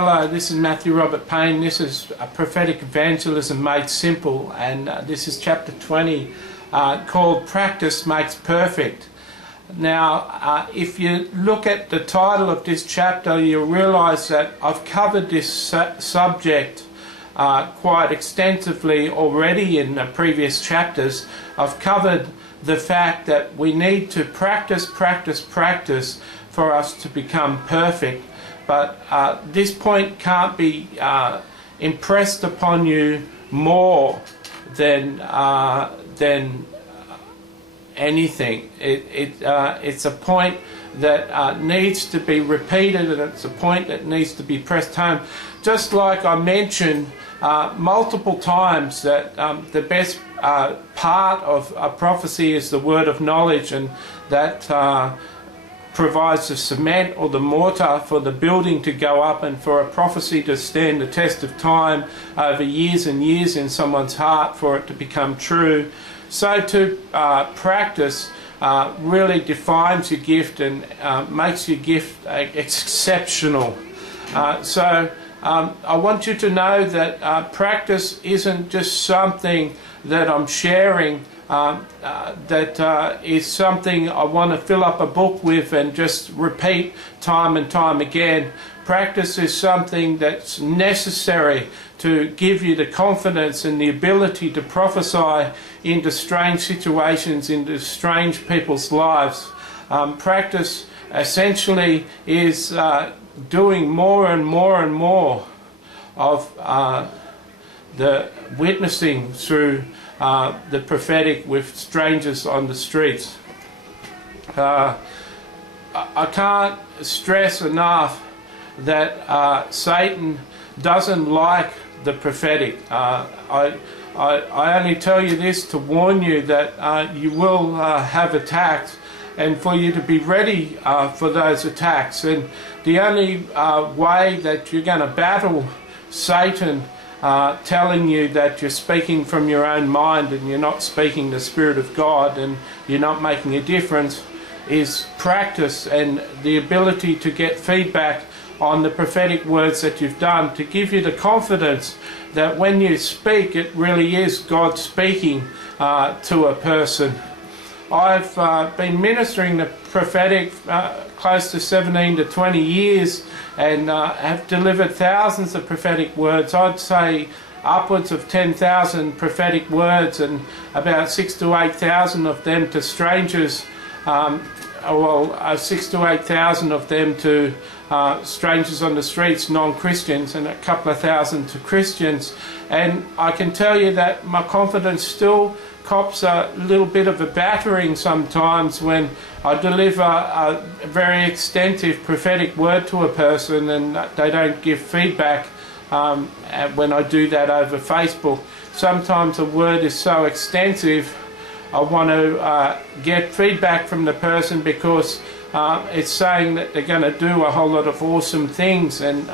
Hello, this is Matthew Robert Payne. This is Prophetic Evangelism Made Simple, and this is chapter 20 called Practice Makes Perfect. Now, if you look at the title of this chapter, you'll realise that I've covered this subject quite extensively already in the previous chapters. I've covered the fact that we need to practice for us to become perfect. But this point can't be impressed upon you more than anything. It's a point that needs to be repeated, and it's a point that needs to be pressed home. Just like I mentioned multiple times that the best part of a prophecy is the word of knowledge, and that provides the cement or the mortar for the building to go up and for a prophecy to stand the test of time over years and years in someone's heart for it to become true. So to practice really defines your gift and makes your gift exceptional. So I want you to know that practice isn't just something that I'm sharing, that is something I want to fill up a book with and just repeat time and time again. Practice is something that's necessary to give you the confidence and the ability to prophesy into strange situations, into strange people's lives. Practice essentially is doing more and more of the witnessing through the prophetic with strangers on the streets. I can't stress enough that Satan doesn't like the prophetic. I only tell you this to warn you that you will have attacks, and for you to be ready for those attacks. And the only way that you're going to battle Satan telling you that you're speaking from your own mind and you're not speaking the Spirit of God and you're not making a difference is practice and the ability to get feedback on the prophetic words that you've done, to give you the confidence that when you speak it really is God speaking to a person. I've been ministering the prophetic close to 17 to 20 years and have delivered thousands of prophetic words. I'd say upwards of 10,000 prophetic words, and about 6,000 to 8,000 of them to strangers. 6,000 to 8,000 of them to strangers on the streets, non-Christians, and a couple of thousand to Christians. And I can tell you that my confidence still cops a little bit of a battering sometimes when I deliver a very extensive prophetic word to a person and they don't give feedback when I do that over Facebook. Sometimes a word is so extensive I want to get feedback from the person because it's saying that they're going to do a whole lot of awesome things, and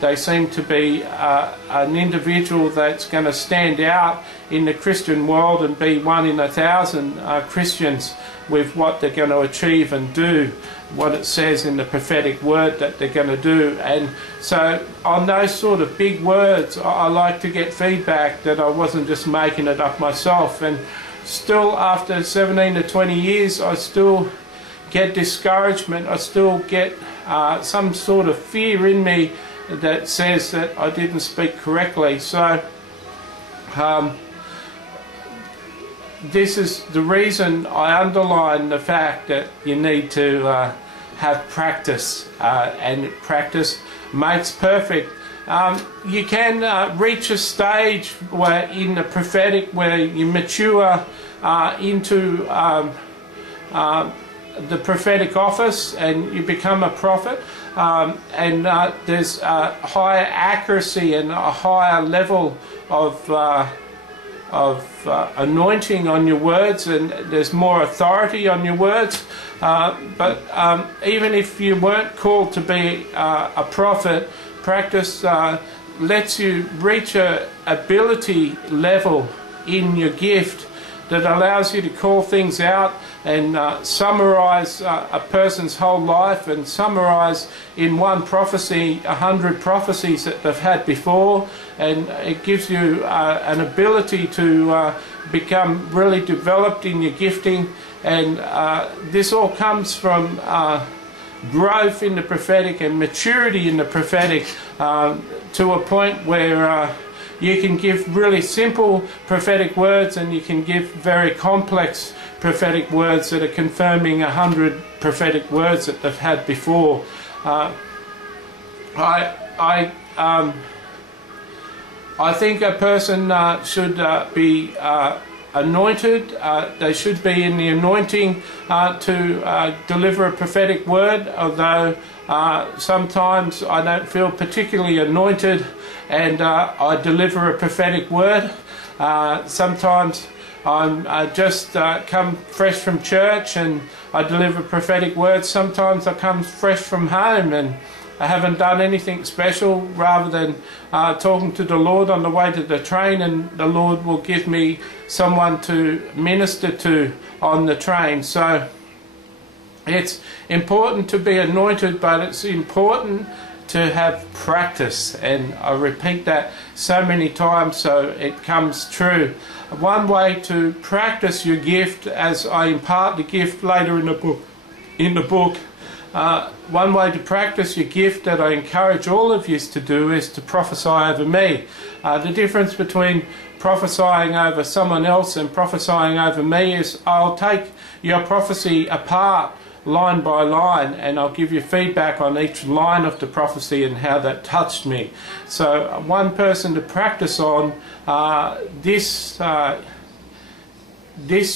they seem to be an individual that's going to stand out in the Christian world and be 1 in 1,000 Christians with what they're going to achieve and do, what it says in the prophetic word that they're going to do. And so on those sort of big words, I like to get feedback that I wasn't just making it up myself. And still, after 17 to 20 years, I still get discouragement. I still get some sort of fear in me that says that I didn't speak correctly. So this is the reason I underline the fact that you need to have practice, and practice makes perfect. You can reach a stage where in the prophetic where you mature into the prophetic office and you become a prophet, and there's a higher accuracy and a higher level of anointing on your words, and there's more authority on your words. But even if you weren't called to be a prophet, practice lets you reach a ability level in your gift that allows you to call things out and summarize a person's whole life, and summarize in one prophecy 100 prophecies that they've had before, and it gives you an ability to become really developed in your gifting. And this all comes from growth in the prophetic and maturity in the prophetic, to a point where you can give really simple prophetic words, and you can give very complex prophetic words that are confirming 100 prophetic words that they've had before. I think a person should be anointed. They should be in the anointing to deliver a prophetic word, although sometimes I don't feel particularly anointed and I deliver a prophetic word. Sometimes I'm just come fresh from church and I deliver prophetic words. Sometimes I come fresh from home and I haven't done anything special, rather than talking to the Lord on the way to the train, and the Lord will give me someone to minister to on the train. So it's important to be anointed, but it's important to have practice, and I repeat that so many times so it comes true. One way to practice your gift, as I impart the gift later in the book, one way to practice your gift that I encourage all of you to do is to prophesy over me. The difference between prophesying over someone else and prophesying over me is I'll take your prophecy apart line by line, and I'll give you feedback on each line of the prophecy and how that touched me. So one person to practice on this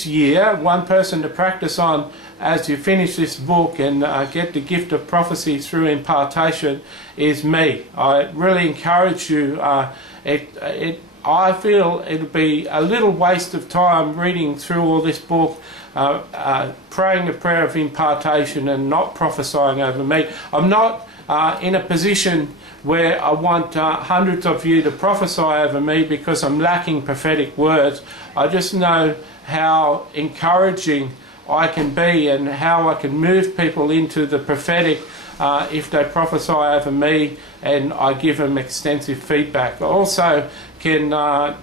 year, one person to practice on as you finish this book and get the gift of prophecy through impartation is me. I really encourage you. I feel it'll be a little waste of time reading through all this book, praying a prayer of impartation and not prophesying over me. I'm not in a position where I want hundreds of you to prophesy over me because I'm lacking prophetic words. I just know how encouraging I can be and how I can move people into the prophetic if they prophesy over me and I give them extensive feedback. I also can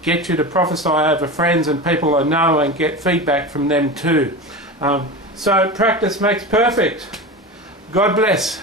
get you to prophesy over friends and people I know and get feedback from them too. So practice makes perfect. God bless.